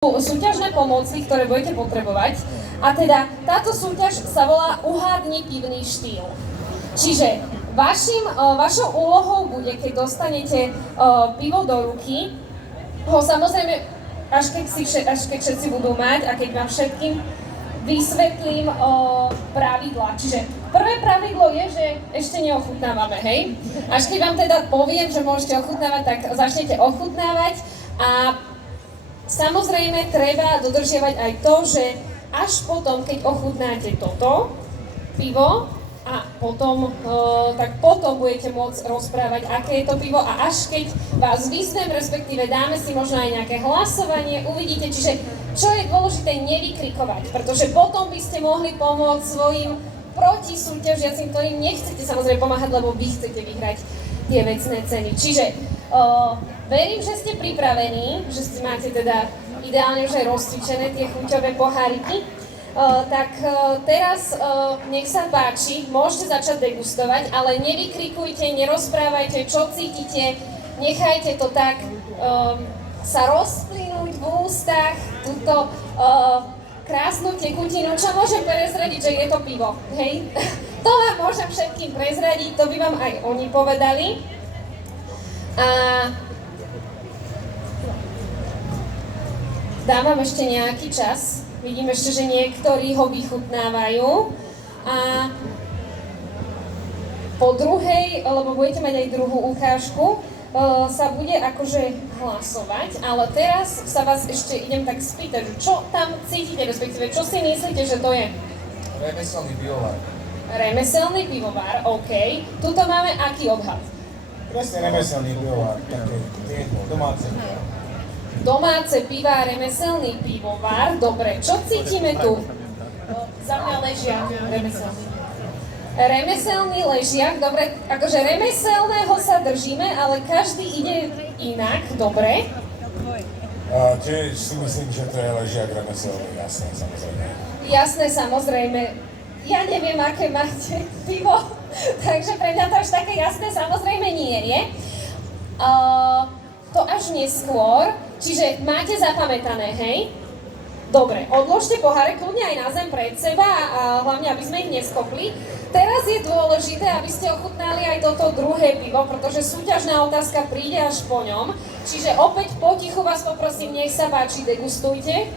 súťažné pomoci, ktoré budete potrebovať. A teda táto súťaž sa volá Uhádni pivný štýl. Čiže vašou úlohou bude, keď dostanete pivo do ruky, ho samozrejme, až keď všetci budú mať a keď vám všetkým vysvetlím pravidlá. Čiže prvé pravidlo je, že ešte neochutnávame, hej? Až keď vám teda poviem, že môžete ochutnávať, tak začnete ochutnávať a samozrejme treba dodržiavať aj to, že až potom, keď ochutnáte toto pivo a potom, tak potom budete môcť rozprávať, aké je to pivo a až keď vás vyzvem, respektíve dáme si možno aj nejaké hlasovanie, uvidíte, čiže čo je dôležité nevykrikovať, pretože potom by ste mohli pomôcť svojim protisúťažiacim, ktorým nechcete samozrejme pomáhať, lebo vy chcete vyhrať tie vecné ceny. Čiže verím, že ste pripravení, že máte teda ideálne už aj rozcvičené tie chuťové poháriky. Teraz nech sa páči, môžete začať degustovať, ale nevykrikujte, nerozprávajte, čo cítite, nechajte to tak sa rozplynúť v ústach, túto krásnu tekutinu, čo môžem prezradiť, že je to pivo, hej? To vám môžem všetkým prezradiť, to by vám aj oni povedali. A dám vám ešte nejaký čas. Vidím ešte, že niektorí ho vychutnávajú. A po druhej, lebo budete mať aj druhú ukážku, sa bude akože hlasovať, ale teraz sa vás ešte idem tak spýtať, čo tam cítite, respektíve čo si myslíte, že to je? Remeselný pivovar. Remeselný pivovar, OK. Tuto máme aký odhad? Presne remeselný pivovar, také domáce. Domáce piva, remeselný pivovar, dobre. Čo cítime tu? Za mňa ležia remeselný. Remeselný ležiak, dobre, akože remeselného sa držíme, ale každý ide inak, dobre. Tiež si myslím, že to je ležiak remeselný, jasné, samozrejme. Jasné, samozrejme. Ja neviem, aké máte pivo, takže pre mňa to až také jasné samozrejme nie je. To až neskôr, čiže máte zapamätané, hej? Dobre, odložte poháre kľudne aj na zem pred seba a hlavne, aby sme ich neskopli. Teraz je dôležité, aby ste ochutnali aj toto druhé pivo, pretože súťažná otázka príde až po ňom. Čiže opäť potichu vás poprosím, nech sa páči, degustujte.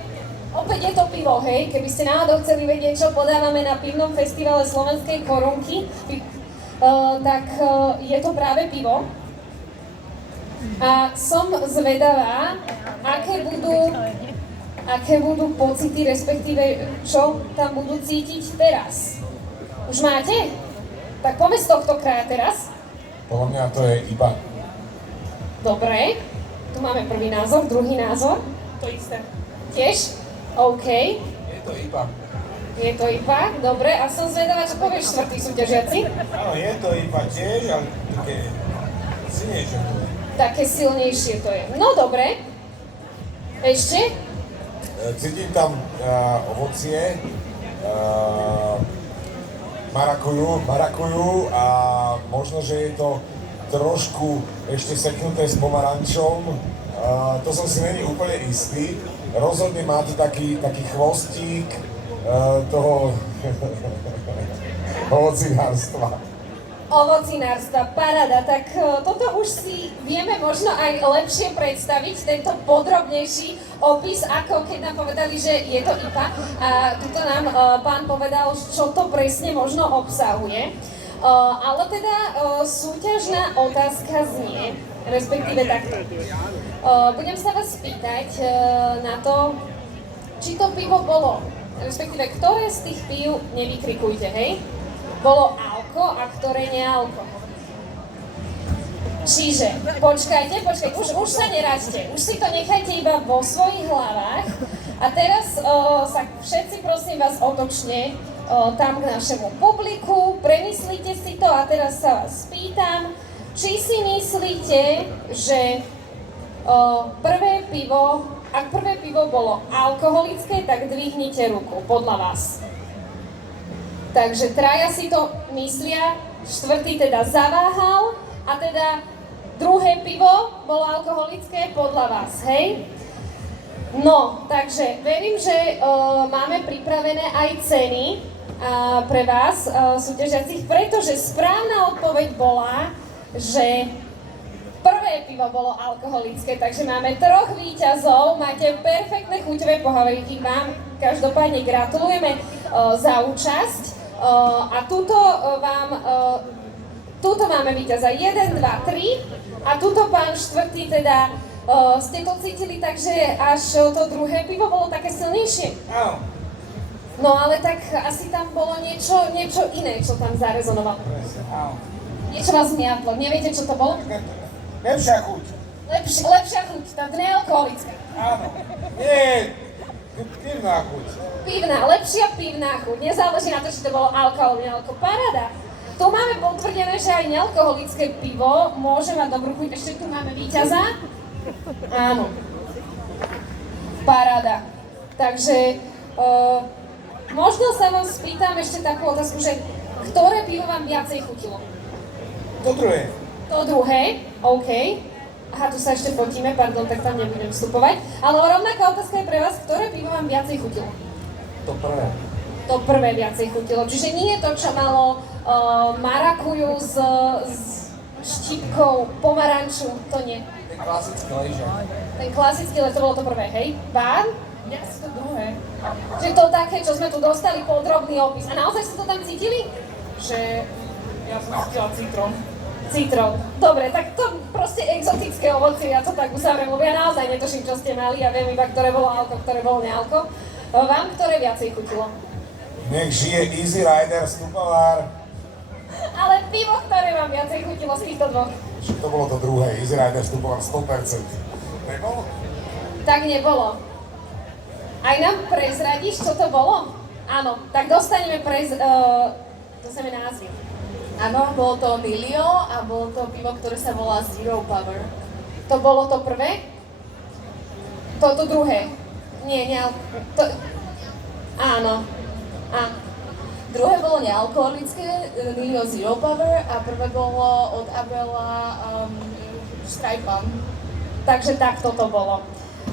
Opäť je to pivo, hej, keby ste náhodou chceli vedieť, čo podávame na pivnom festivale Slovenskej korunky, tak je to práve pivo. A som zvedavá, aké budú pocity, respektíve čo tam budú cítiť teraz. Už máte? Tak poďme z tohto kraja teraz. Podľa mňa to je iba. Dobre, tu máme prvý názor, druhý názor. To isté. Tiež? OK. Je to iba. Je to IPA, dobre. A som zvedavá, čo povieš štvrtý súťažiaci? Áno, je to iba tiež, ale také silnejšie to je. Také silnejšie to je. No dobre. Ešte? Cítim tam ovocie, marakuju a možno, že je to trošku ešte seknuté s pomarančom. To som si není úplne istý. Rozhodne má to taký chvostík toho ovocinárstva. Ovocinárstva, paráda. Tak toto už si vieme možno aj lepšie predstaviť, tento podrobnejší opis, ako keď nám povedali, že je to IPA. A tuto nám pán povedal, čo to presne možno obsahuje. Ale teda súťažná otázka znie, respektíve takto. Budem sa vás spýtať na to, či to pivo bolo, respektíve ktoré z tých pív, nevykrikujte, hej? Bolo alko a ktoré nealko. Čiže, počkajte, už sa neraďte, už si to nechajte iba vo svojich hlavách. A teraz sa všetci prosím vás otočne tam k našemu publiku, premyslite si to a teraz sa vás spýtam, či si myslíte, že prvé pivo, ak prvé pivo bolo alkoholické, tak dvihnite ruku, podľa vás. Takže traja si to myslia, štvrtý teda zaváhal a teda druhé pivo bolo alkoholické podľa vás, hej? No, takže verím, že máme pripravené aj ceny pre vás, súťažiacich, pretože správna odpoveď bola, že prvé pivo bolo alkoholické, takže máme 3 víťazov, máte perfektné chuťové poháriky, vám každopádne gratulujeme za účasť a tuto máme víťaza 1, 2, 3 a tuto pán štvrtý teda ste to cítili, takže až to druhé pivo bolo také silnejšie. Áno. No ale tak asi tam bolo niečo iné, čo tam zarezonovalo. Áno. Niečo vás zmiatlo, neviete, čo to bolo? Lepšia chuť. Lepšia chuť, tá nealkoholická. Áno. Nie, pivná chuť. Lepšia pivná chuť, nezáleží na to, či to bolo alkohol, nealko, paráda. Tu máme potvrdené, že aj nealkoholické pivo môže mať dobrú chuť, ešte tu máme víťaza. Áno. Paráda. Takže možno sa vám spýtam ešte takú otázku, že ktoré pivo vám viacej chutilo? To druhé. To druhé, OK. Aha, tu sa ešte fotíme, pardon, tak tam nebudem vstupovať. Ale rovnaká otázka je pre vás, ktoré pivo vám viacej chutilo? To prvé. To prvé viacej chutilo. Čiže nie je to, čo malo marakuju s štipkou pomaranču, to nie. Ten klasický ležiak. Ten klasický, ale to bolo to prvé, hej? Vám? Ja si to druhé. Že to také, čo sme tu dostali, podrobný opis. A naozaj ste to tam cítili? Že ja som cítila citrón. Citrón. Dobre, tak to proste exotické ovocie, ja to tak uzavriem, lebo ja naozaj netuším, čo ste mali, ja viem iba, ktoré bolo alko, ktoré bolo nealko. Vám ktoré viacej chutilo? Nech žije Easy Rider, Stupovár. Ale pivo, ktoré vám viacej chutilo z týchto dvoch? To bolo to druhé, Easy Rider, Stupovár 100%. Nebolo? Tak nebolo. Aj nám prezradíš, čo to bolo? Áno, tak dostaneme názvy. Áno, bolo to Milio a bolo to pivo, ktoré sa volá Zero Power. To bolo to prvé? To druhé? Nie, áno. Druhé bolo nealkoholické, Milio Zero Power a prvé bolo od Abela Stripe. Takže takto to bolo.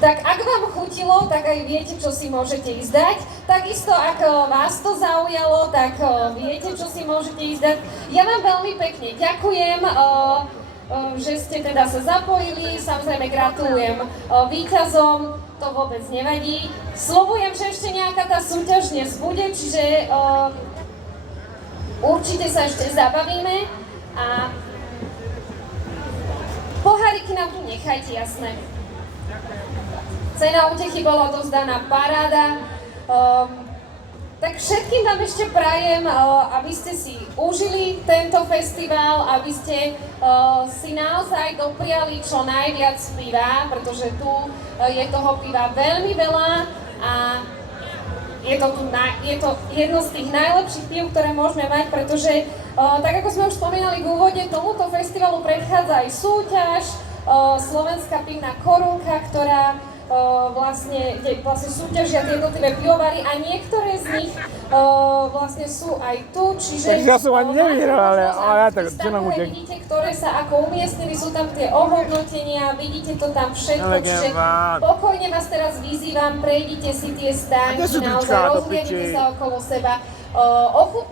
Tak ak vám chutilo, tak aj viete, čo si môžete ísť dať. Takisto, ak vás to zaujalo, tak viete, čo si môžete ísť dať. Ja vám veľmi pekne ďakujem, že ste teda sa zapojili. Samozrejme gratulujem víťazom, to vôbec nevadí. Sľubujem, že ešte nejaká tá súťaž dnes bude, čiže určite sa ešte zabavíme. A poháriky nám tu nechajte, jasné. Cena útechy bola odovzdaná, paráda. Tak všetkým vám ešte prajem, aby ste si užili tento festival, aby ste si naozaj dopriali čo najviac piva, pretože tu je toho piva veľmi veľa a je to jedno z tých najlepších pív, ktoré môžeme mať, pretože tak ako sme už spomínali v úvode, tomuto festivalu predchádza aj súťaž, Slovenská pivná korunka, ktorá vlastne súťažia tie jednotlivé pivovary a niektoré z nich vlastne sú aj tu, čiže Takže ja som ani nevyhral, ale ja tak čo nám utek. vidíte, ktoré sa ako umiestnili, sú tam tie ohodnotenia, vidíte to tam všetko, čiže pokojne vás teraz vyzývam, prejdite si tie stánky, naozaj rozhliadnite sa okolo seba, ochutnajte